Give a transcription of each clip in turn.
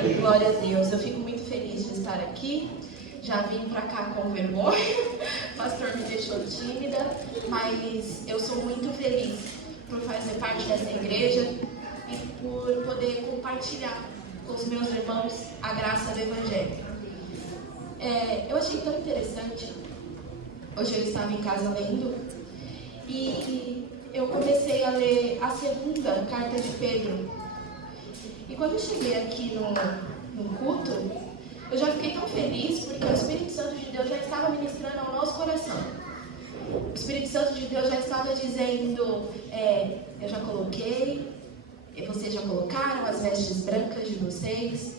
Glória a Deus. Eu fico muito feliz de estar aqui. Já vim pra cá com vergonha. O pastor me deixou tímida, mas eu sou muito feliz por fazer parte dessa igreja e por poder compartilhar com os meus irmãos a graça do Evangelho. Eu achei tão interessante. Hoje eu estava em casa lendo e eu comecei a ler a segunda carta de Pedro. E quando eu cheguei aqui no culto, eu já fiquei tão feliz porque o Espírito Santo de Deus já estava ministrando ao nosso coração. O Espírito Santo de Deus já estava dizendo, eu já coloquei, e vocês já colocaram as vestes brancas de vocês.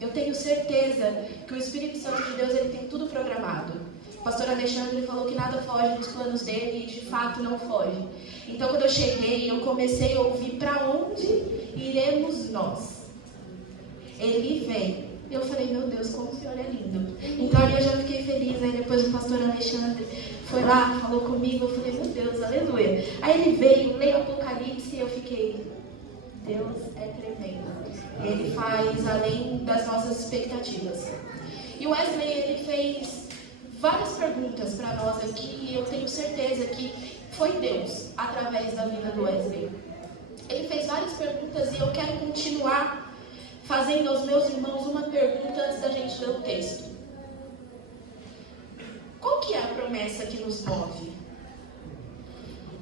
Eu tenho certeza que o Espírito Santo de Deus ele tem tudo programado. O pastor Alexandre falou que nada foge dos planos dele e de fato não foge. Então quando eu cheguei, eu comecei a ouvir para onde iremos nós. Ele vem. Eu falei, meu Deus, como o Senhor é lindo. Então ali eu já fiquei feliz. Aí depois o pastor Alexandre foi lá, falou comigo. Eu falei, meu Deus, aleluia. Aí ele veio, leu Apocalipse e eu fiquei, Deus é tremendo. Ele faz além das nossas expectativas. E o Wesley, ele fez várias perguntas para nós aqui. E eu tenho certeza que foi Deus, através da vida do Wesley. Ele fez várias perguntas e eu quero continuar fazendo aos meus irmãos uma pergunta antes da gente ler o texto. Qual que é a promessa que nos move?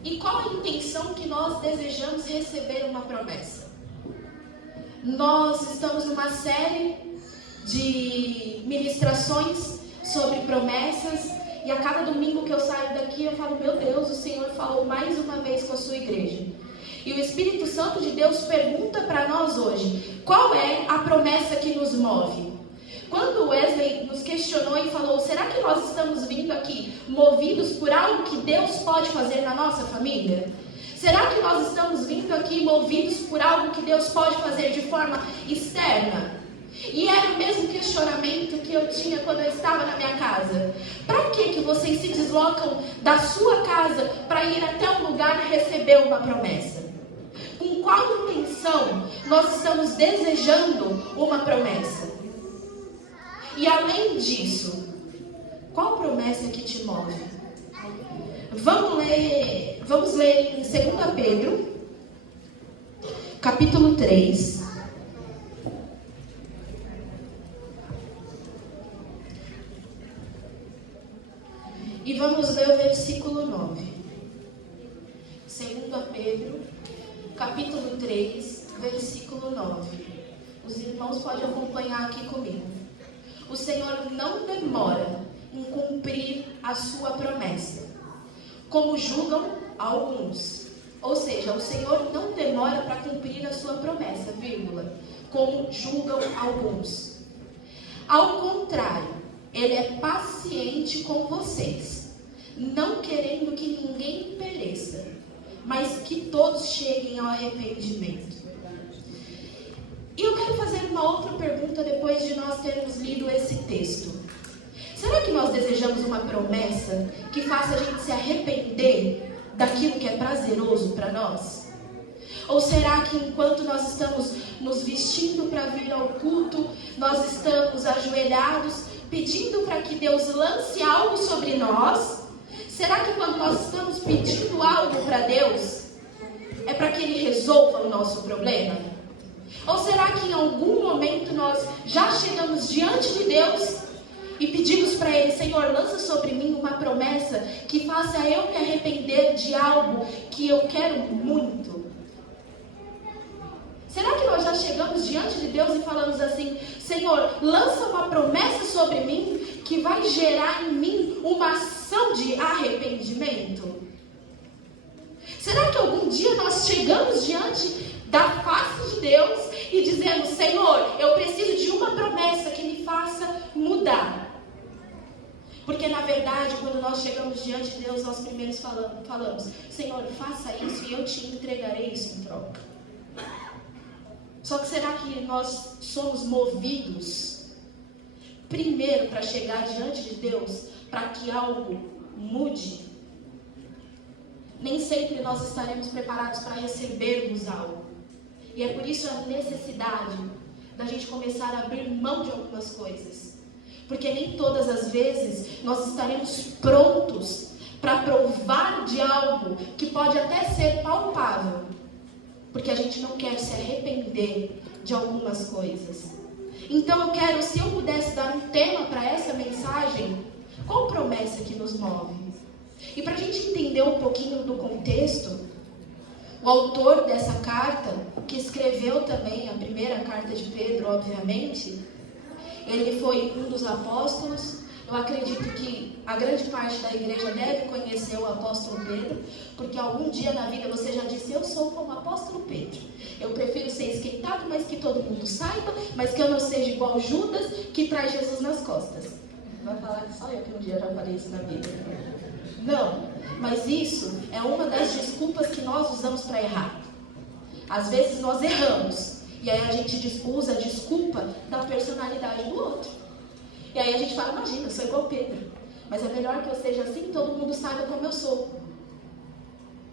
E qual a intenção que nós desejamos receber uma promessa? Nós estamos numa série de ministrações sobre promessas e a cada domingo que eu saio daqui eu falo, meu Deus, o Senhor falou mais uma vez com a sua igreja. E o Espírito Santo de Deus pergunta para nós hoje, qual é a promessa que nos move? Quando Wesley nos questionou e falou, será que nós estamos vindo aqui movidos por algo que Deus pode fazer na nossa família? Será que nós estamos vindo aqui movidos por algo que Deus pode fazer de forma externa? E era o mesmo questionamento que eu tinha quando eu estava na minha casa. Para que vocês se deslocam da sua casa para ir até um lugar e receber uma promessa? Com qual intenção nós estamos desejando uma promessa? E além disso, qual promessa que te move? Vamos ler em 2 Pedro, capítulo 3. E vamos ler o versículo 9. 2 Pedro, capítulo 3, versículo 9. Os irmãos podem acompanhar aqui comigo. O Senhor não demora em cumprir a sua promessa, como julgam alguns. Ou seja, o Senhor não demora para cumprir a sua promessa, como julgam alguns. Ao contrário, Ele é paciente com vocês, não querendo que ninguém pereça, mas que todos cheguem ao arrependimento. E eu quero fazer uma outra pergunta depois de nós termos lido esse texto. Será que nós desejamos uma promessa que faça a gente se arrepender daquilo que é prazeroso para nós? Ou será que enquanto nós estamos nos vestindo para vir ao culto, nós estamos ajoelhados, pedindo para que Deus lance algo sobre nós? Será que quando nós estamos pedindo algo para Deus, é para que Ele resolva o nosso problema? Ou será que em algum momento nós já chegamos diante de Deus e pedimos para Ele, Senhor, lança sobre mim uma promessa que faça eu me arrepender de algo que eu quero muito? Será que nós já chegamos diante de Deus e falamos assim, Senhor, lança uma promessa sobre mim que vai gerar em mim uma ação de arrependimento? Será que algum dia nós chegamos diante da face de Deus e dizemos, Senhor, eu preciso de uma promessa que me faça mudar? Porque na verdade, quando nós chegamos diante de Deus, nós primeiro falamos, Senhor, faça isso e eu te entregarei isso em troca. Só que será que nós somos movidos primeiro para chegar diante de Deus para que algo mude? Nem sempre nós estaremos preparados para recebermos algo. E é por isso a necessidade da gente começar a abrir mão de algumas coisas. Porque nem todas as vezes nós estaremos prontos para provar de algo que pode até ser palpável. Porque a gente não quer se arrepender de algumas coisas. Então se eu pudesse dar um tema para essa mensagem, qual promessa que nos move? E para a gente entender um pouquinho do contexto, o autor dessa carta, que escreveu também a primeira carta de Pedro, obviamente, ele foi um dos apóstolos. Eu acredito que a grande parte da igreja deve conhecer o apóstolo Pedro, porque algum dia na vida você já disse: eu sou como o apóstolo Pedro. Eu prefiro ser esquentado, mas que todo mundo saiba, mas que eu não seja igual Judas, que traz Jesus nas costas. Vai falar que só eu que um dia já falei isso na vida. Não, mas isso é uma das desculpas que nós usamos para errar. Às vezes nós erramos, e aí a gente usa a desculpa da personalidade do outro. E aí a gente fala: imagina, eu sou igual Pedro, mas é melhor que eu seja assim, todo mundo saiba como eu sou.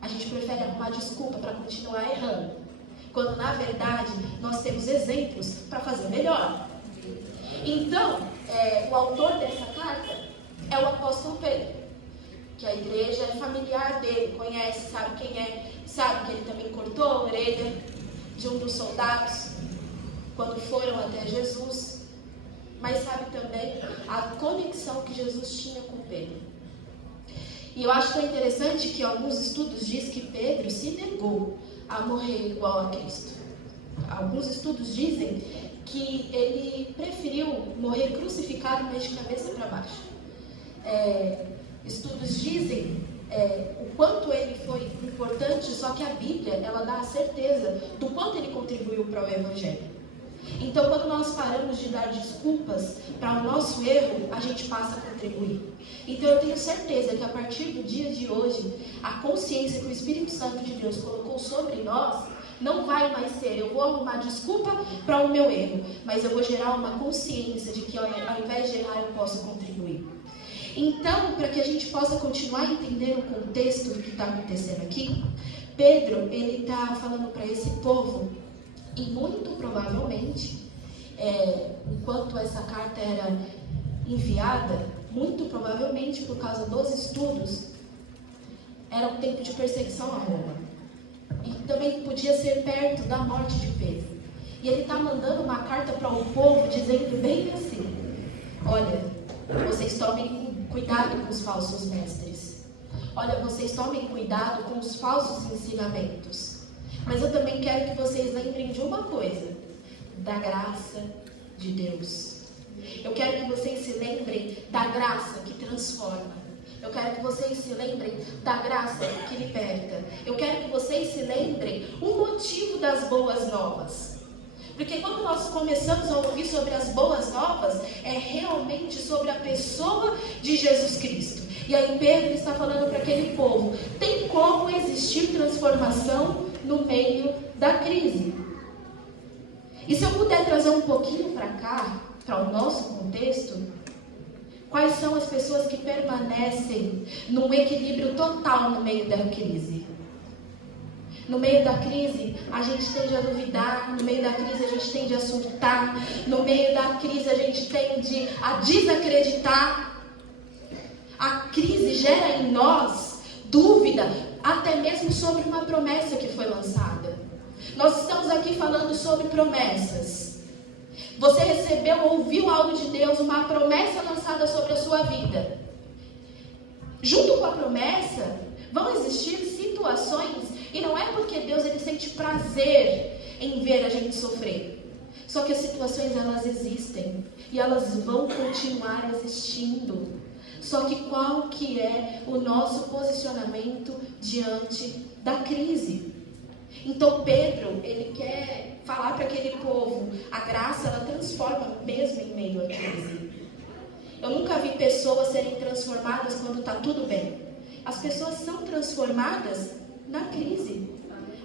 A gente prefere arrumar desculpa para continuar errando, quando na verdade nós temos exemplos para fazer melhor. Então, o autor dessa carta é o apóstolo Pedro, que a igreja é familiar dele, conhece, sabe quem é, sabe que ele também cortou a orelha de um dos soldados quando foram até Jesus, mas sabe também a conexão que Jesus tinha com Pedro. E eu acho tão interessante que alguns estudos dizem que Pedro se negou a morrer igual a Cristo. Alguns estudos dizem que ele preferiu morrer crucificado, mas de cabeça para baixo. Estudos dizem o quanto ele foi importante, só que a Bíblia, ela dá a certeza do quanto ele contribuiu para o Evangelho. Então, quando nós paramos de dar desculpas para o nosso erro, a gente passa a contribuir. Então, eu tenho certeza que a partir do dia de hoje, a consciência que o Espírito Santo de Deus colocou sobre nós não vai mais ser: eu vou arrumar desculpa para o meu erro, mas eu vou gerar uma consciência de que ao invés de errar, eu posso contribuir. Então, para que a gente possa continuar entendendo o contexto do que está acontecendo aqui, Pedro, ele está falando para esse povo, e muito provavelmente, enquanto essa carta era enviada, muito provavelmente por causa dos estudos, era um tempo de perseguição a Roma. E também podia ser perto da morte de Pedro. E ele está mandando uma carta para o povo dizendo bem assim: olha, vocês tomem cuidado com os falsos mestres. Olha, vocês tomem cuidado com os falsos ensinamentos. Mas eu também quero que vocês lembrem de uma coisa: da graça de Deus. Eu quero que vocês se lembrem da graça que transforma. Eu quero que vocês se lembrem da graça que liberta. Eu quero que vocês se lembrem o motivo das boas novas. Porque quando nós começamos a ouvir sobre as boas novas, é realmente sobre a pessoa de Jesus Cristo. E aí Pedro está falando para aquele povo: tem como existir transformação no meio da crise. E se eu puder trazer um pouquinho para cá, para o nosso contexto, quais são as pessoas que permanecem num equilíbrio total no meio da crise? No meio da crise, a gente tende a duvidar, no meio da crise a gente tende a surtar, no meio da crise a gente tende a desacreditar. A crise gera em nós dúvida, até mesmo sobre uma promessa que foi lançada. Nós estamos aqui falando sobre promessas. Você recebeu, ouviu algo de Deus, uma promessa lançada sobre a sua vida. Junto com a promessa, vão existir situações, e não é porque Deus ele sente prazer em ver a gente sofrer. Só que as situações, elas existem, e elas vão continuar existindo. Só que qual que é o nosso posicionamento diante da crise? Então Pedro, ele quer falar para aquele povo: a graça, ela transforma mesmo em meio à crise. Eu nunca vi pessoas serem transformadas quando está tudo bem. As pessoas são transformadas na crise.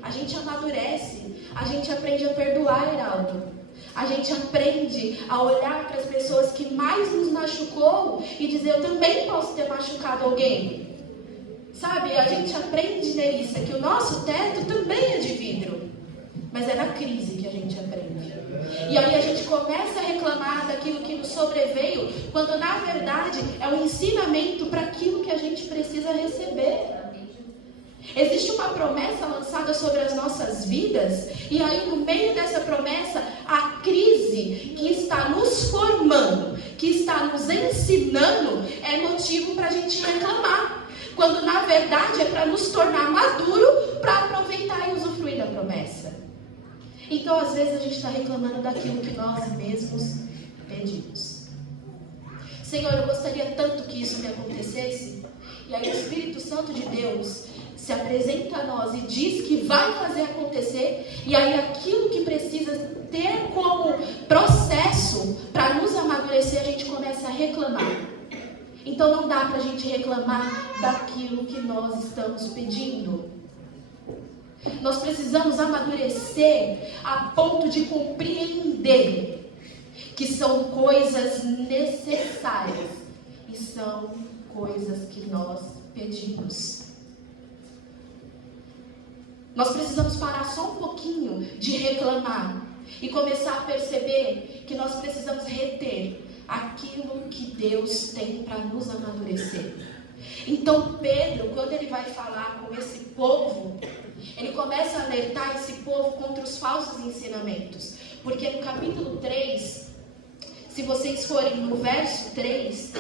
A gente amadurece, a gente aprende a perdoar, Heraldo. A gente aprende a olhar para as pessoas que mais nos machucou e dizer: eu também posso ter machucado alguém. Sabe, a gente aprende, Nerissa, que o nosso teto também é de vidro. mas é na crise que a gente aprende. E aí a gente começa a reclamar daquilo que nos sobreveio, quando na verdade é um ensinamento para aquilo que a gente precisa receber. Existe uma promessa lançada sobre as nossas vidas, e aí no meio dessa promessa, a crise que está nos formando, que está nos ensinando, é motivo para a gente reclamar. Quando na verdade é para nos tornar maduro, para aproveitar e usufruir da promessa. Então às vezes a gente está reclamando daquilo que nós mesmos pedimos. Senhor, eu gostaria tanto que isso me acontecesse. E aí o Espírito Santo de Deus se apresenta a nós e diz que vai fazer acontecer. E aí aquilo que precisa ter como processo para nos amadurecer, a gente começa a reclamar. Então não dá para a gente reclamar daquilo que nós estamos pedindo. Nós precisamos amadurecer a ponto de compreender que são coisas necessárias e são coisas que nós pedimos. Nós precisamos parar só um pouquinho de reclamar e começar a perceber que nós precisamos reter aquilo que Deus tem para nos amadurecer. Então Pedro, quando ele vai falar com esse povo, ele começa a alertar esse povo contra os falsos ensinamentos. Porque no capítulo 3, se vocês forem no verso 3,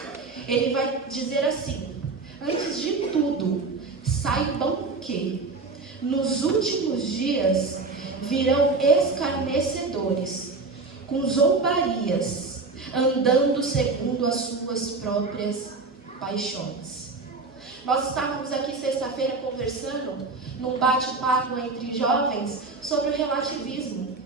ele vai dizer assim: antes de tudo, saibam que nos últimos dias virão escarnecedores, com zombarias, andando segundo as suas próprias paixões. Nós estávamos aqui sexta-feira conversando num bate-papo entre jovens sobre o relativismo.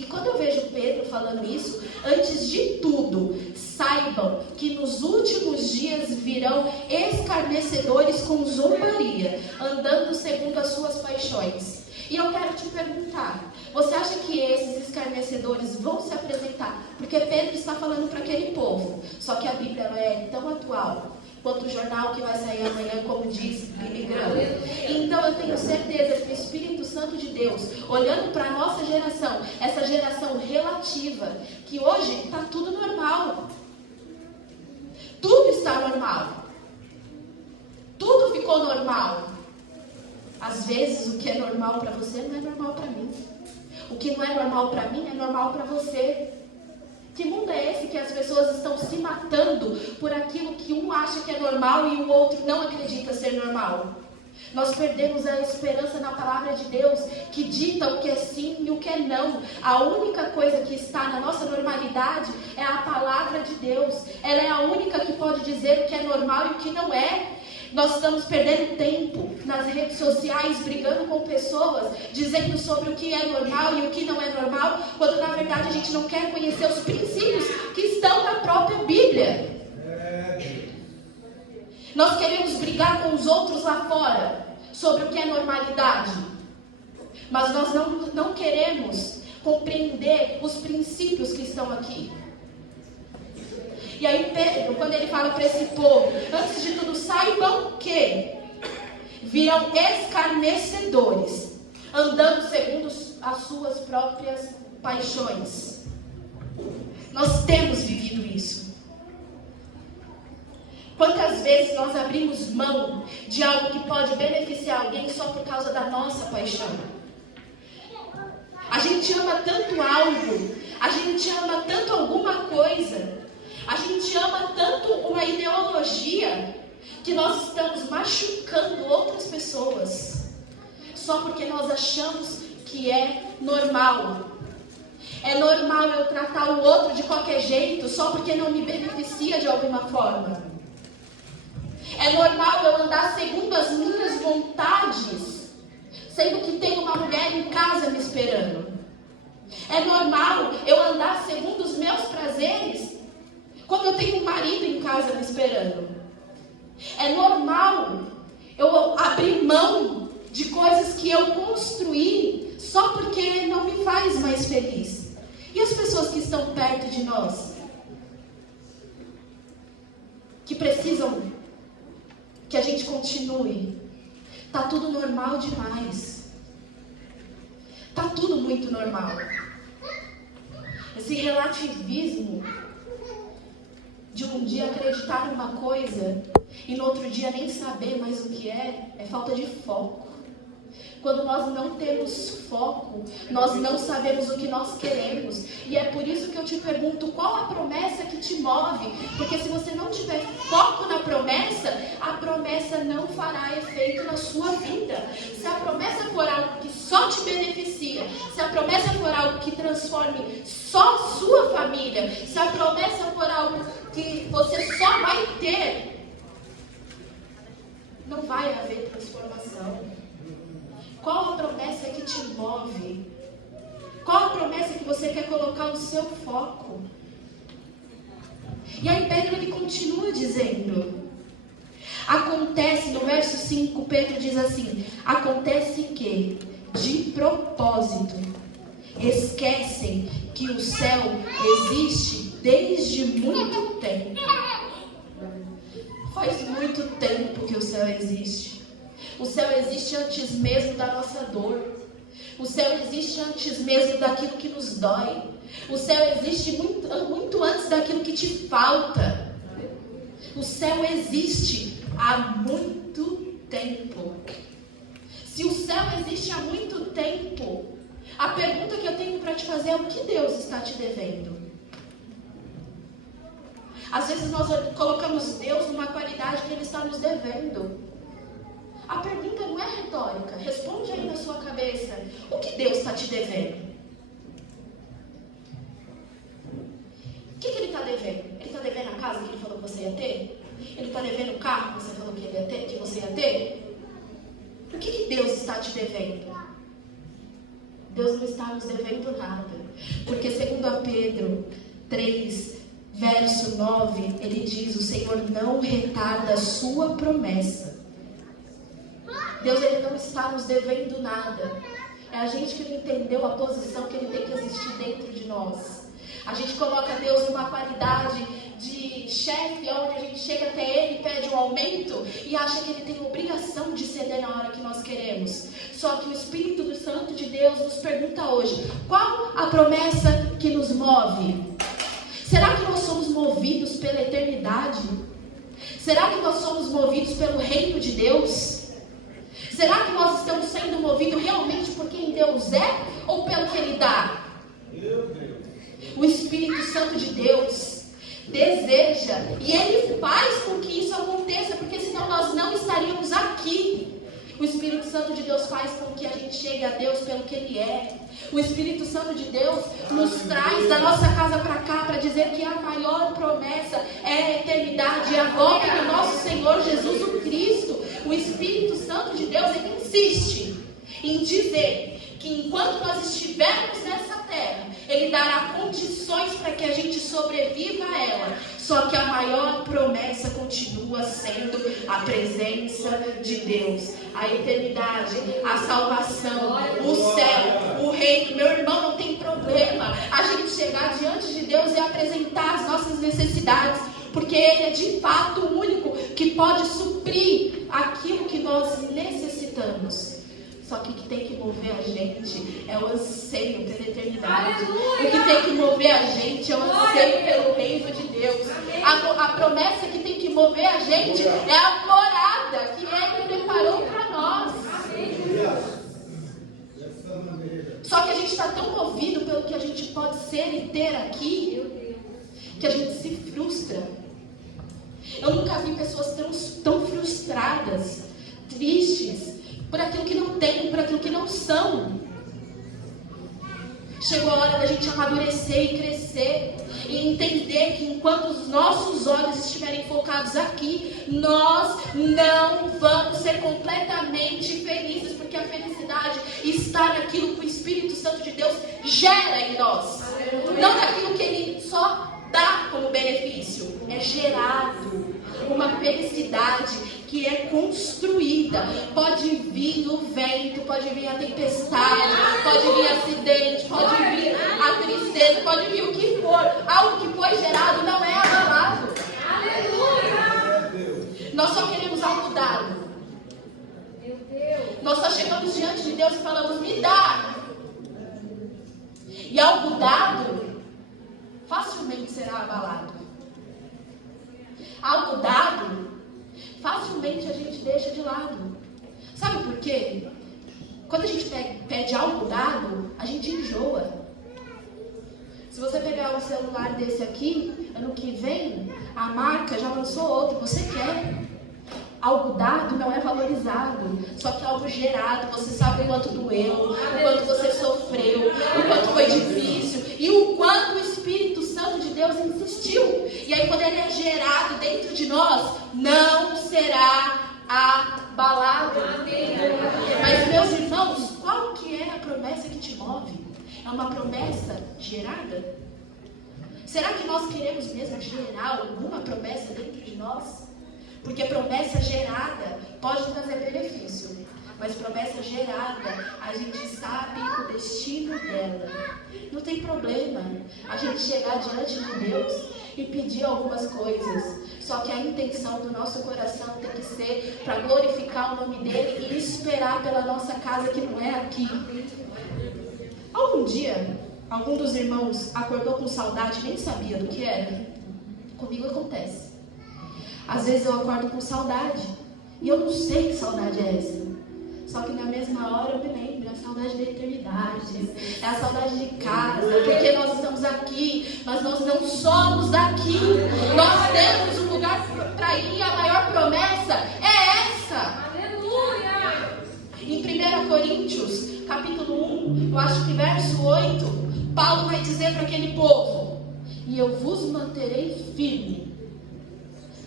E quando eu vejo Pedro falando isso, antes de tudo, saibam que nos últimos dias virão escarnecedores com zombaria, andando segundo as suas paixões. E eu quero te perguntar, você acha que esses escarnecedores vão se apresentar? Porque Pedro está falando para aquele povo, só que a Bíblia ela é tão atual quanto o jornal que vai sair amanhã, como diz Billy Graham. Então eu tenho certeza que o Espírito Santo de Deus, olhando para a nossa geração, essa geração relativa, que hoje está tudo normal. Tudo está normal. Tudo ficou normal. Às vezes o que é normal para você não é normal para mim. O que não é normal para mim é normal para você. Que mundo é esse que as pessoas estão se matando por aquilo que um acha que é normal e o outro não acredita ser normal? Nós perdemos a esperança na palavra de Deus, que dita o que é sim e o que é não. A única coisa que está na nossa normalidade é a palavra de Deus. Ela é a única que pode dizer o que é normal e o que não é. Nós estamos perdendo tempo nas redes sociais, brigando com pessoas, dizendo sobre o que é normal e o que não é normal, quando na verdade a gente não quer conhecer os princípios que estão na própria Bíblia. Nós queremos brigar com os outros lá fora sobre o que é normalidade, mas nós não queremos compreender os princípios que estão aqui. E aí Pedro, quando ele fala para esse povo, antes de tudo, saibam que virão escarnecedores, andando segundo as suas próprias paixões. Nós temos vivido isso. Quantas vezes nós abrimos mão de algo que pode beneficiar alguém só por causa da nossa paixão? A gente ama tanto algo, a gente ama tanto alguma coisa, a gente ama tanto uma ideologia, que nós estamos machucando outras pessoas, só porque nós achamos que é normal. É normal eu tratar o outro de qualquer jeito, só porque não me beneficia de alguma forma. É normal eu andar segundo as minhas vontades, sendo que tem uma mulher em casa me esperando. É normal eu andar segundo os meus prazeres, quando eu tenho um marido em casa me esperando. É normal eu abrir mão de coisas que eu construí só porque não me faz mais feliz. E as pessoas que estão perto de nós, que precisam que a gente continue, tá tudo normal demais. Tá tudo muito normal. Esse relativismo de um dia acreditar numa coisa e no outro dia nem saber mais o que é falta de foco. Quando nós não temos foco, nós não sabemos o que nós queremos. E é por isso que eu te pergunto, qual a promessa que te move? Porque se você não tiver foco na promessa, a promessa não fará efeito na sua vida. Se a promessa for algo que só te beneficia, se a promessa for algo que transforme só sua família, se a promessa for algo que você só vai ter, não vai haver transformação. Qual a promessa que te move? Qual a promessa que você quer colocar no seu foco? E aí Pedro ele continua dizendo, acontece, no verso 5, Pedro diz assim, acontece que, de propósito, esquecem que o céu existe desde muito tempo. Faz muito tempo que o céu existe. O céu existe antes mesmo da nossa dor. O céu existe antes mesmo daquilo que nos dói. O céu existe muito antes daquilo que te falta. O céu existe há muito tempo. Se o céu existe há muito tempo, a pergunta que eu tenho para te fazer é: o que Deus está te devendo? Às vezes nós colocamos Deus numa qualidade que Ele está nos devendo. A pergunta não é retórica. Responde aí na sua cabeça. O que Deus está te devendo? O que Ele está devendo? Ele está devendo a casa que Ele falou que você ia ter? Ele está devendo o carro que você falou que, que você ia ter? O que Deus está te devendo? Deus não está nos devendo nada. Porque segundo a Pedro 3, verso 9, ele diz: o Senhor não retarda a sua promessa. Deus ele não está nos devendo nada. É a gente que não entendeu a posição que Ele tem que existir dentro de nós. A gente coloca Deus numa qualidade de chefe, onde a gente chega até Ele e pede um aumento e acha que Ele tem obrigação de ceder na hora que nós queremos. Só que o Espírito Santo de Deus nos pergunta hoje: qual a promessa que nos move? Será que nós somos movidos pela eternidade? Será que nós somos movidos pelo reino de Deus? Será que nós estamos sendo movidos realmente por quem Deus é ou pelo que Ele dá? O Espírito Santo de Deus deseja e Ele faz com que isso aconteça, porque senão nós não estaríamos aqui. O Espírito Santo de Deus faz com que a gente chegue a Deus pelo que Ele é. O Espírito Santo de Deus nos traz da nossa casa para cá para dizer que a maior promessa é a eternidade, é a volta do nosso Senhor Jesus o Cristo. O Espírito Santo de Deus, ele insiste em dizer que enquanto nós estivermos nessa terra, Ele dará condições para que a gente sobreviva a ela. Só que a maior promessa continua sendo a presença de Deus, a eternidade, a salvação, o céu, o reino. Meu irmão, não tem problema a gente chegar diante de Deus e apresentar as nossas necessidades, porque Ele é de fato o único que pode suprir aquilo que nós necessitamos. Só que o que tem que mover a gente é o anseio pela eternidade. O que tem que mover a gente é o anseio pelo reino de Deus. A promessa que tem que mover a gente é a morada que Ele preparou para nós. Só que a gente está tão movido pelo que a gente pode ser e ter aqui, que a gente se frustra. Eu nunca vi pessoas tão frustradas, tristes, por aquilo que não tem, por aquilo que não são. Chegou a hora da gente amadurecer e crescer e entender que enquanto os nossos olhos estiverem focados aqui, nós não vamos ser completamente felizes, porque a felicidade está naquilo que o Espírito Santo de Deus gera em nós, não naquilo que Ele só dá como benefício. É gerado uma felicidade que é construída. Pode vir o vento, pode vir a tempestade, pode vir acidente, pode vir a tristeza, pode vir o que for. Algo que foi gerado não é abalado. Aleluia! Nós só queremos algo dado. Nós só chegamos diante de Deus e falamos: me dá. E algo dado facilmente será abalado. Algo dado facilmente a gente deixa de lado. Sabe por quê? Quando a gente pede algo dado, a gente enjoa. Se você pegar um celular desse aqui, ano que vem, a marca já lançou outro, você quer. Algo dado não é valorizado, só que algo gerado, você sabe o quanto doeu, o quanto você sofreu, o quanto foi difícil e o quanto o Espírito Santo de Deus insistiu. E aí quando ele é gerado dentro de nós, não será abalado. Mas meus irmãos, qual que é a promessa que te move? É uma promessa gerada? Será que nós queremos mesmo gerar alguma promessa dentro de nós? Porque promessa gerada pode trazer benefício, mas promessa gerada, a gente sabe o destino dela. Não tem problema a gente chegar diante de Deus e pedir algumas coisas, só que a intenção do nosso coração tem que ser para glorificar o nome dele e esperar pela nossa casa que não é aqui. Algum dia, algum dos irmãos acordou com saudade e nem sabia do que era? Comigo acontece. Às vezes eu acordo com saudade e eu não sei que saudade é essa. Só que na mesma hora eu me lembro, é a saudade da eternidade, é a saudade de casa, porque nós estamos aqui, mas nós não somos daqui. Nós temos um lugar para ir, a maior promessa é essa. Aleluia! Em 1 Coríntios, capítulo 1, eu acho que verso 8, Paulo vai dizer para aquele povo: e eu vos manterei firme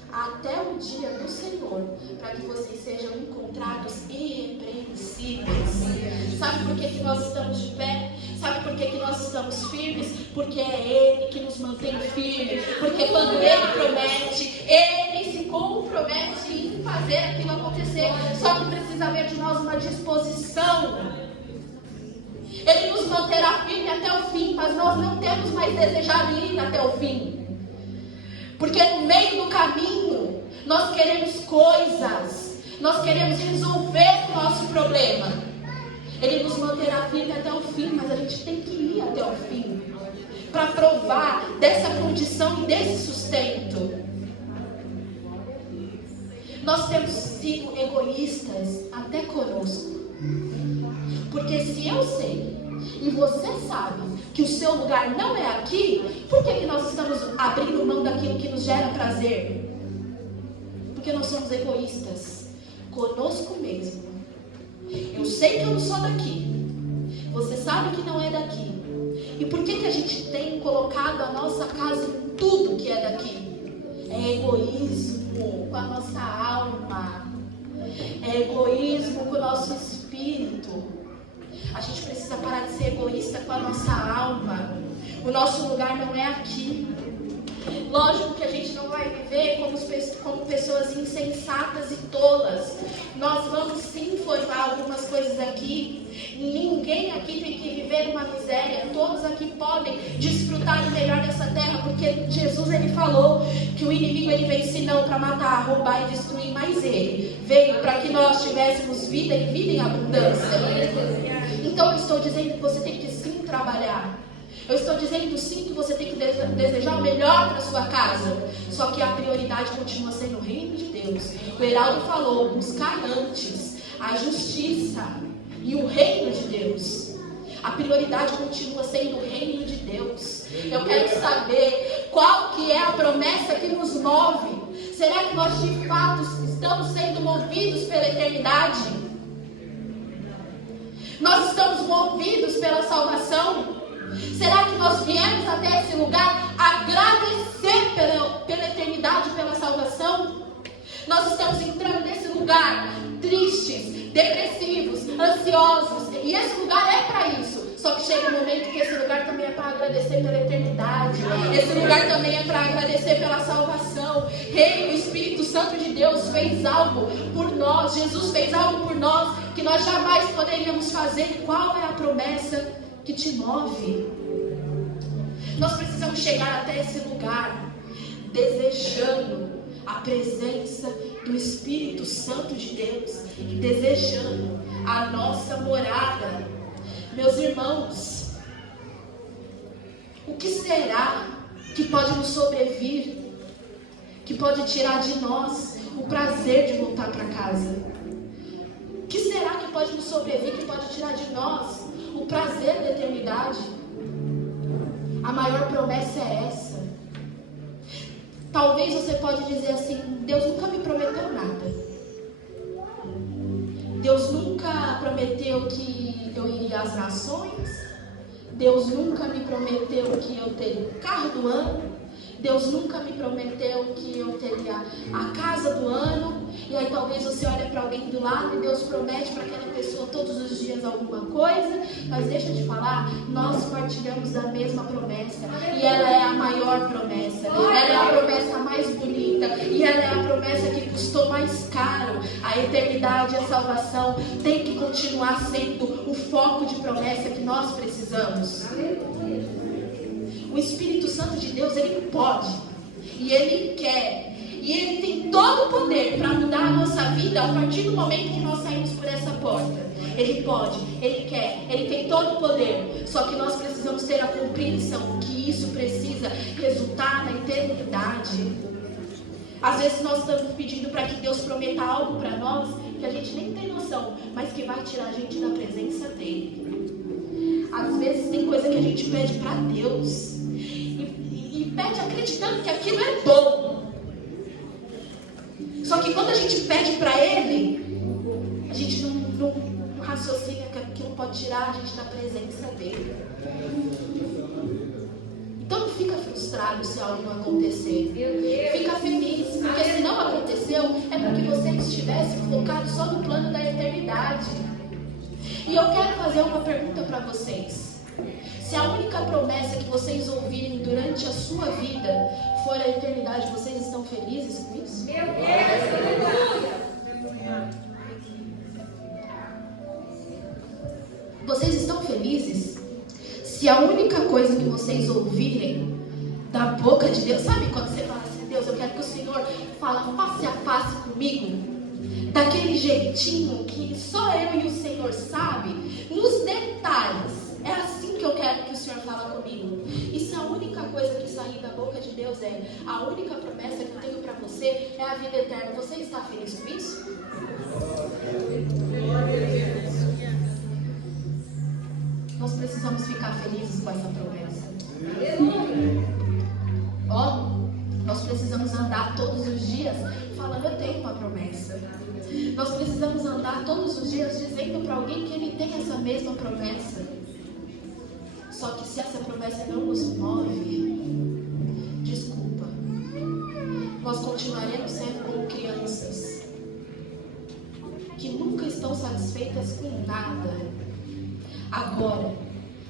até o dia do Senhor, para que vocês sejam encontrados irrepreensíveis. Sabe por que nós estamos de pé? Sabe por que nós estamos firmes? Porque é Ele que nos mantém firmes. Porque quando Ele promete, Ele se compromete em fazer aquilo acontecer. Só que precisa haver de nós uma disposição. Ele nos manterá firme até o fim, mas nós não temos mais desejado ir até o fim. Porque no meio do caminho, nós queremos coisas, nós queremos resolver o nosso problema. Ele nos manterá firme até o fim, mas a gente tem que ir até o fim, para provar dessa condição e desse sustento. Nós temos sido egoístas até conosco. Porque se eu sei, e você sabe, que o seu lugar não é aqui, por que nós estamos abrindo mão daquilo que nos gera prazer? Porque nós somos egoístas conosco mesmo. Eu sei que eu não sou daqui, você sabe que não é daqui. E por que a gente tem colocado a nossa casa em tudo que é daqui? É egoísmo com a nossa alma, é egoísmo com o nosso espírito. A gente precisa parar de ser egoísta com a nossa alma. O nosso lugar não é aqui. Lógico que a gente não vai viver como pessoas insensatas e tolas. Nós vamos sim forjar algumas coisas aqui. Ninguém aqui tem que viver uma miséria. Todos aqui podem desfrutar do melhor dessa terra, porque Jesus ele falou que o inimigo ele vem se não para matar, roubar e destruir, mas ele veio para que nós tivéssemos vida e vida em abundância. Então eu estou dizendo que você tem que sim trabalhar. Eu estou dizendo sim que você tem que desejar o melhor para sua casa. Só que a prioridade continua sendo o reino de Deus. O Heraldo falou, buscar antes a justiça e o reino de Deus. A prioridade continua sendo o reino de Deus. Eu quero saber qual que é a promessa que nos move. Será que nós de fato estamos sendo movidos pela eternidade? Nós estamos movidos pela salvação? Será que nós viemos até esse lugar agradecer pela eternidade, pela salvação? Nós estamos entrando nesse lugar tristes, depressivos, ansiosos, e esse lugar é para isso. Só que chega um momento que esse lugar também é para agradecer pela eternidade. Esse lugar também é para agradecer pela salvação. Rei, o Espírito Santo de Deus fez algo por nós. Jesus fez algo por nós que nós jamais poderíamos fazer. Qual é a promessa que te move? Nós precisamos chegar até esse lugar desejando a presença do Espírito Santo de Deus e desejando a nossa morada. Meus irmãos, O que será que pode nos sobrevir, que pode tirar de nós o prazer de voltar para casa? O que será que pode nos sobrevir, que pode tirar de nós o prazer da eternidade? A maior promessa é essa. Talvez você pode dizer assim: Deus nunca me prometeu nada. Deus nunca prometeu que eu iria às nações. Deus nunca me prometeu que eu teria o carro do ano. Deus nunca me prometeu que eu teria a casa do ano. E aí talvez você olhe para alguém do lado e Deus promete para aquela pessoa todos os dias alguma coisa. Mas deixa eu te falar, nós partilhamos da mesma promessa. E ela é a maior promessa. Ela é a promessa mais bonita. E ela é a promessa que custou mais caro. A eternidade, a salvação tem que continuar sendo o foco de promessa que nós precisamos. O Espírito Santo de Deus, ele pode, e ele quer, e ele tem todo o poder para mudar a nossa vida a partir do momento que nós saímos por essa porta. Ele pode, ele quer, ele tem todo o poder, só que nós precisamos ter a compreensão que isso precisa resultar na eternidade. Às vezes nós estamos pedindo para que Deus prometa algo para nós que a gente nem tem noção, mas que vai tirar a gente da presença dele. Às vezes tem coisa que a gente pede para Deus e pede acreditando que aquilo é bom. Só que quando a gente pede para Ele, a gente não raciocina que aquilo pode tirar a gente da presença dele. Então não fica frustrado se algo não acontecer. Fica feliz, porque se não aconteceu, é porque você estivesse focado só no plano da eternidade. E eu quero fazer uma pergunta para vocês. Se a única promessa que vocês ouvirem durante a sua vida for a eternidade, vocês estão felizes com isso? Meu Deus! Vocês estão felizes? Se a única coisa que vocês ouvirem da boca de Deus, sabe quando você fala assim: Deus, eu quero que o Senhor fale face a face comigo, daquele jeitinho que só eu e o Senhor sabe, nos detalhes. É assim que eu quero que o Senhor fale comigo. E se a única coisa que sair da boca de Deus é: a única promessa que eu tenho para você é a vida eterna, você está feliz com isso? Nós precisamos ficar felizes com essa promessa. Nós precisamos andar todos os dias falando: eu tenho uma promessa. Nós precisamos andar todos os dias dizendo para alguém que ele tem essa mesma promessa. Só que se essa promessa não nos move, desculpa, nós continuaremos sendo como crianças que nunca estão satisfeitas com nada. Agora,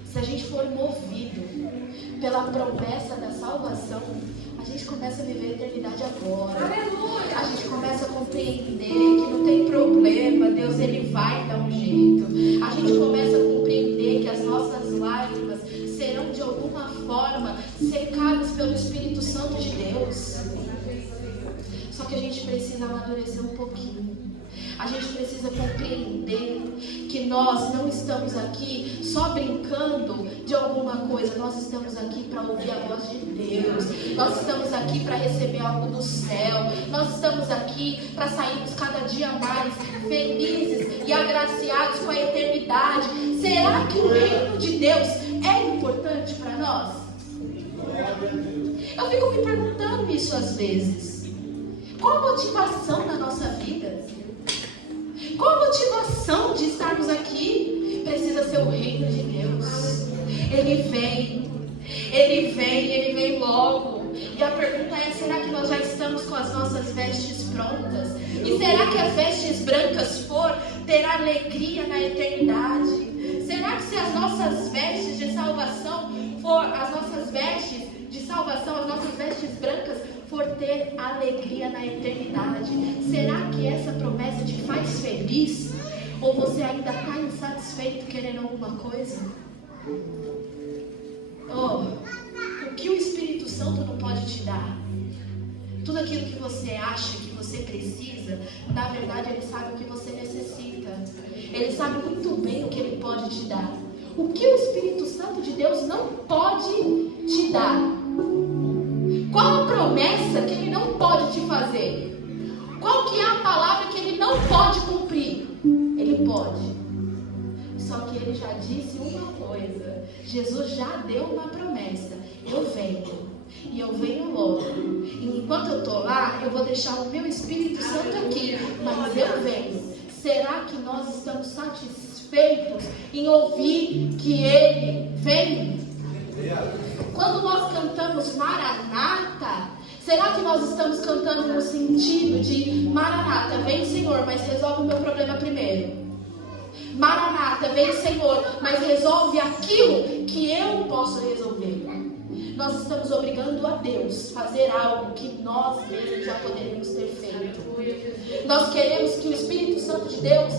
se a gente for movido pela promessa da salvação, a gente começa a viver a eternidade agora. Aleluia! A gente começa a compreender que não tem problema, Deus ele vai dar um jeito. A gente começa a compreender que as nossas lágrimas serão de alguma forma secadas pelo Espírito Santo de Deus. Só que a gente precisa amadurecer um pouquinho. A gente precisa compreender que nós não estamos aqui só brincando de alguma coisa. Nós estamos aqui para ouvir a voz de Deus. Nós estamos aqui para receber algo do céu. Nós estamos aqui para sairmos cada dia mais felizes e agraciados com a eternidade. Será que o reino de Deus é importante para nós? Eu fico me perguntando isso às vezes. Qual a motivação da nossa vida? Qual a motivação de estarmos aqui? Precisa ser o reino de Deus. Ele vem logo. E a pergunta é: será que nós já estamos com as nossas vestes prontas? E será que as vestes brancas ter alegria na eternidade? Será que se as nossas vestes de salvação as nossas vestes brancas for ter alegria na eternidade, será que essa promessa te faz feliz? Ou você ainda está insatisfeito querendo alguma coisa? O que o Espírito Santo não pode te dar? Tudo aquilo que você acha que você precisa, na verdade ele sabe o que você necessita. Ele sabe muito bem o que ele pode te dar. O que o Espírito Santo de Deus não pode te dar? Qual a promessa que Ele não pode te fazer? Qual que é a palavra que Ele não pode cumprir? Ele pode. Só que Ele já disse uma coisa. Jesus já deu uma promessa. Eu venho. E eu venho logo. E enquanto eu estou lá, eu vou deixar o meu Espírito Santo aqui. Mas eu venho. Será que nós estamos satisfeitos em ouvir que Ele vem? Quando nós cantamos Maranata, será que nós estamos cantando no sentido de Maranata, vem Senhor, mas resolve o meu problema primeiro? Maranata, vem Senhor, mas resolve aquilo que eu posso resolver. Nós estamos obrigando a Deus a fazer algo que nós mesmos já poderíamos ter feito. Nós queremos que o Espírito Santo de Deus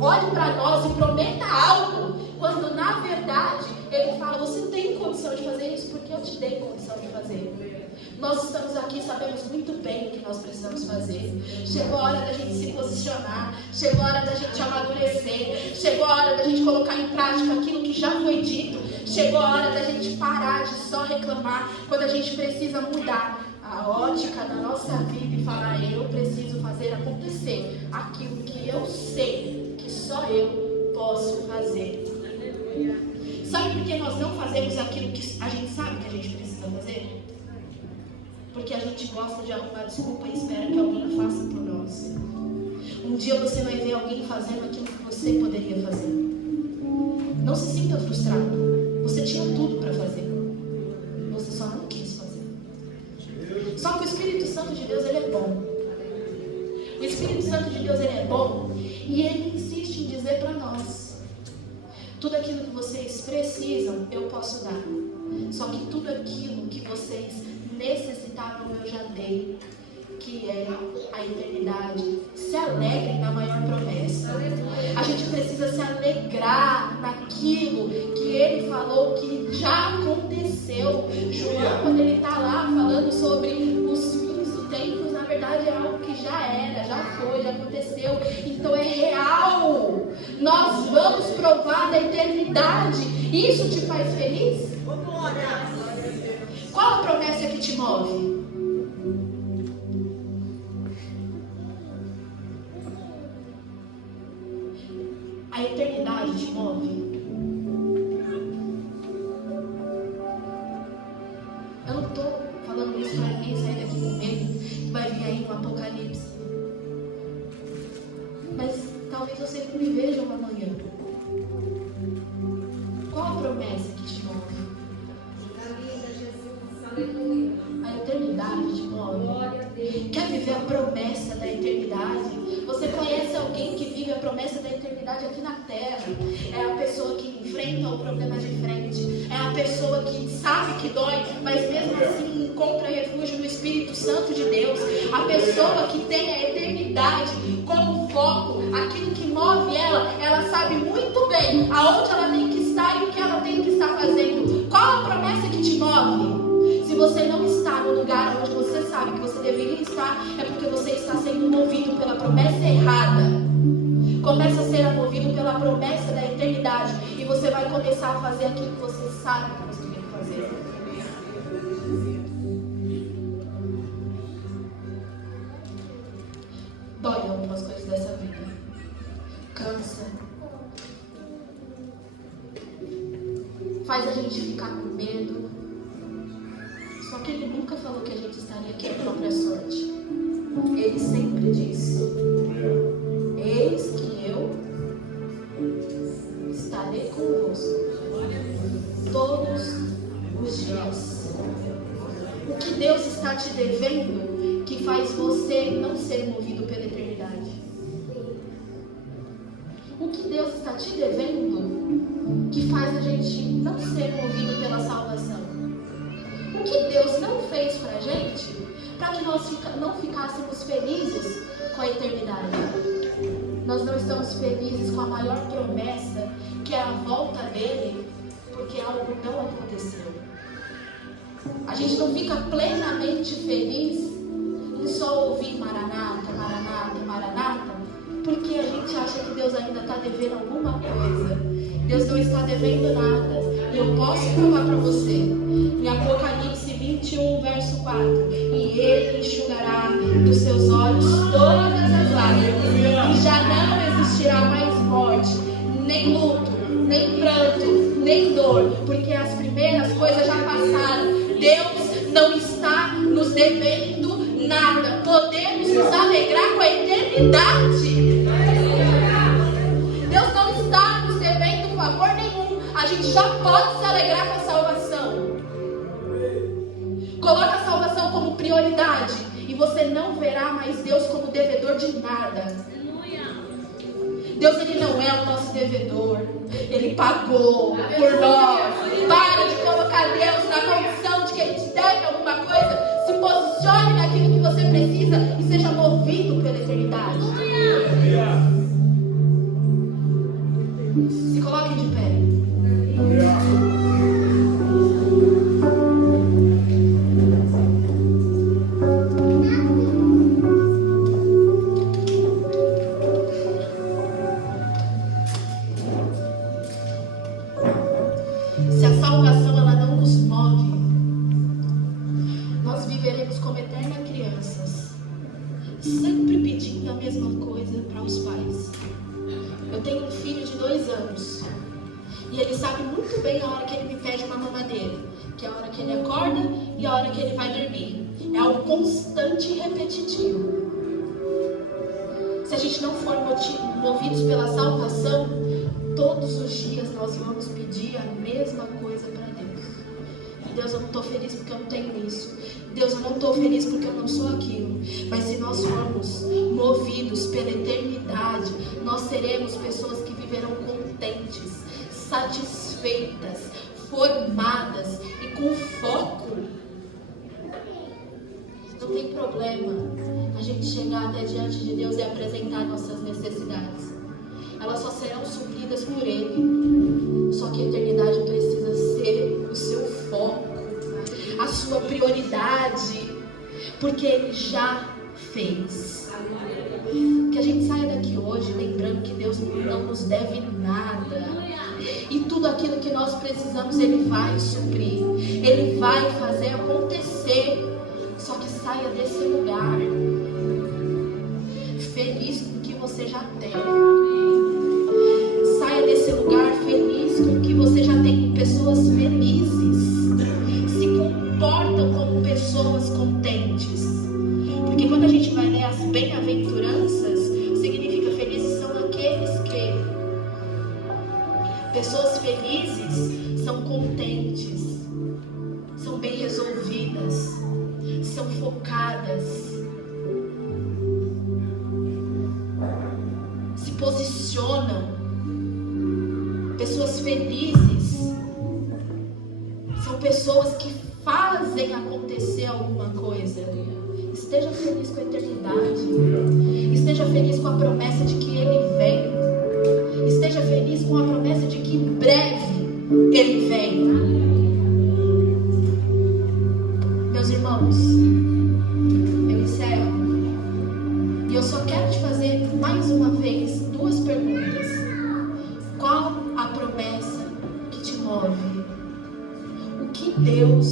olhe para nós e prometa algo, quando na verdade Ele fala, você tem condição de fazer isso porque eu te dei condição de fazer. Nós estamos aqui, sabemos muito bem o que nós precisamos fazer. Chegou a hora da gente se posicionar, chegou a hora da gente amadurecer, chegou a hora da gente colocar em prática aquilo que já foi dito, chegou a hora da gente parar de só reclamar, quando a gente precisa mudar a ótica da nossa vida e falar, eu preciso fazer acontecer aquilo que eu sei que só eu posso fazer. Sabe por que nós não fazemos aquilo que a gente sabe que a gente precisa fazer? Porque a gente gosta de arrumar desculpa e espera que alguém faça por nós. Um dia você vai ver alguém fazendo aquilo que você poderia fazer. Não se sinta frustrado. Você tinha tudo para fazer. Você só não quis fazer. Só que o Espírito Santo de Deus, ele é bom. O Espírito Santo de Deus, ele é bom. E ele insiste em dizer para nós, tudo aquilo que vocês precisam, eu posso dar. Só que tudo aquilo que vocês necessitavam, eu já dei, que é a eternidade. Se alegrem na maior promessa. A gente precisa se alegrar naquilo que Ele falou que já aconteceu. João, quando ele está lá falando sobre os fins do tempo, na verdade é algo que já era, já foi, já aconteceu. Então é real. Nós vamos provar da eternidade. Isso te faz feliz? Qual a promessa que te move? A eternidade te move? Eu não estou falando isso para ninguém sair daqui com medo que vai vir aí um apocalipse. Mas talvez você me veja uma manhã. Qual a promessa que te move? A eternidade te move. Quer viver a promessa da eternidade? Você conhece alguém que vive a promessa da eternidade aqui na terra? É a pessoa que enfrenta o problema de frente. É a pessoa que sabe que dói, mas mesmo assim encontra refúgio no Espírito Santo de Deus. A pessoa que tem a eternidade como foco, aquilo que move ela, ela sabe muito bem aonde ela tem que estar e o que ela tem que estar fazendo. Qual a promessa que te move? Se você não está no lugar onde você sabe que você deveria estar, é porque você está sendo movido pela promessa errada. Começa a ser movido pela promessa da eternidade e você vai começar a fazer aquilo que você sabe que você tem que fazer. Dói algumas coisas dessa vida. Cansa. Faz a gente ficar com medo. Só que Ele nunca falou que a gente estaria aqui à própria sorte. Ele sempre disse, eis que eu estarei convosco todos os dias. O que Deus está te devendo que faz você não ser movido pela eternidade? O que Deus está te devendo que faz a gente não ser movido pela salvação? O que Deus não fez para a gente, para que nós não ficássemos felizes com a eternidade? Nós não estamos felizes com a maior promessa, que é a volta dele, porque algo não aconteceu. A gente não fica plenamente feliz em só ouvir Maranata, Maranata, Maranata, porque a gente acha que Deus ainda está devendo alguma coisa. Deus não está devendo nada. Eu posso provar para você. Em Apocalipse 21, verso 4. E Ele enxugará dos seus olhos todas as lágrimas. E já não existirá mais morte, nem luto, nem pranto, nem dor. Porque as primeiras coisas já passaram. Deus não está nos devendo nada. Podemos nos alegrar com a eternidade. Deus não está nos devendo favor nenhum. A gente já pode se alegrar com a salvação. Coloca a salvação como prioridade e você não verá mais Deus como devedor de nada. Deus, Ele não é o nosso devedor. Ele pagou por nós. Para de colocar Deus na condição de que Ele te deve alguma coisa. Se posicione naquilo que você precisa e seja movido pela eternidade. Se coloque de pé. Se a salvação ela não nos move, nós viveremos como eternas crianças, sempre pedindo a mesma coisa para os pais. Eu tenho um filho de 2 anos e ele sabe muito bem a hora que ele me pede uma mamadeira, que é a hora que ele acorda e a hora que ele vai dormir. É algo constante e repetitivo. Se a gente não for movidos pela salvação, todos os dias nós vamos pedir a mesma coisa para Deus. Deus, eu não estou feliz porque eu não tenho isso. Deus, eu não estou feliz porque eu não sou aquilo. Mas se nós formos movidos pela eternidade, nós seremos pessoas que viverão contentes, satisfeitas, formadas e com foco. Não tem problema a gente chegar até diante de Deus e apresentar nossas necessidades. Elas só serão supridas por Ele. Só que a eternidade precisa ser o seu foco, a sua prioridade, porque Ele já fez. Que a gente saia daqui hoje lembrando que Deus não nos deve nada. E tudo aquilo que nós precisamos Ele vai suprir. Ele vai fazer acontecer. Só que saia desse lugar feliz com o que você já tem. Saia desse lugar feliz com o que você já tem. Pessoas felizes se comportam como pessoas contentes. Porque quando a gente vai ler as bem-aventuranças, significa felizes são aqueles que. Pessoas felizes são contentes, são bem resolvidas, são focadas, se posicionam. Pessoas felizes são pessoas que fazem acontecer alguma coisa. Esteja feliz com a eternidade. Esteja feliz com a promessa de que Ele vem. Esteja feliz com a promessa de que em breve Ele vem. Meus irmãos, eu encerro. E eu só quero te fazer mais uma vez 2 perguntas. Qual a promessa que te move? O que Deus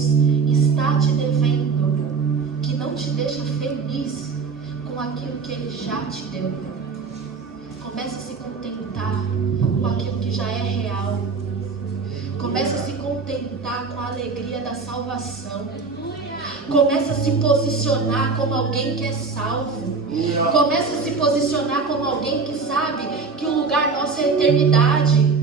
está te devendo que não te deixa feliz com aquilo que Ele já te deu? Comece a se contentar com aquilo que já é real. Comece a se contentar com a alegria da salvação. Comece a se posicionar como alguém que é salvo. Comece a se posicionar como alguém que sabe que o lugar nosso é a eternidade.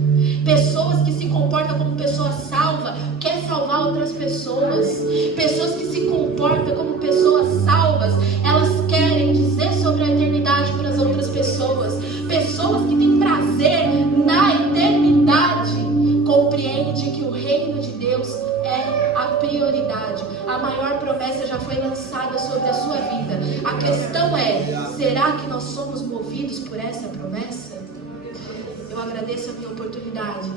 Pessoas que se comportam como pessoas salvas, quer salvar outras pessoas. Pessoas que se comportam como pessoas salvas, elas querem dizer sobre a eternidade para as outras pessoas. Pessoas que têm prazer na eternidade, compreende que o reino de Deus é a prioridade. A maior promessa já foi lançada sobre a sua vida. A questão é, será que nós somos movidos por essa promessa? Eu agradeço a minha oportunidade.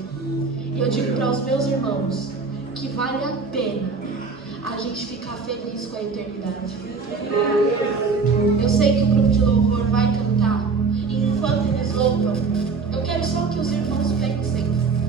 E eu digo para os meus irmãos que vale a pena a gente ficar feliz com a eternidade. Eu sei que o grupo de louvor vai cantar. E enquanto eles louvam, eu quero só que os irmãos pensem.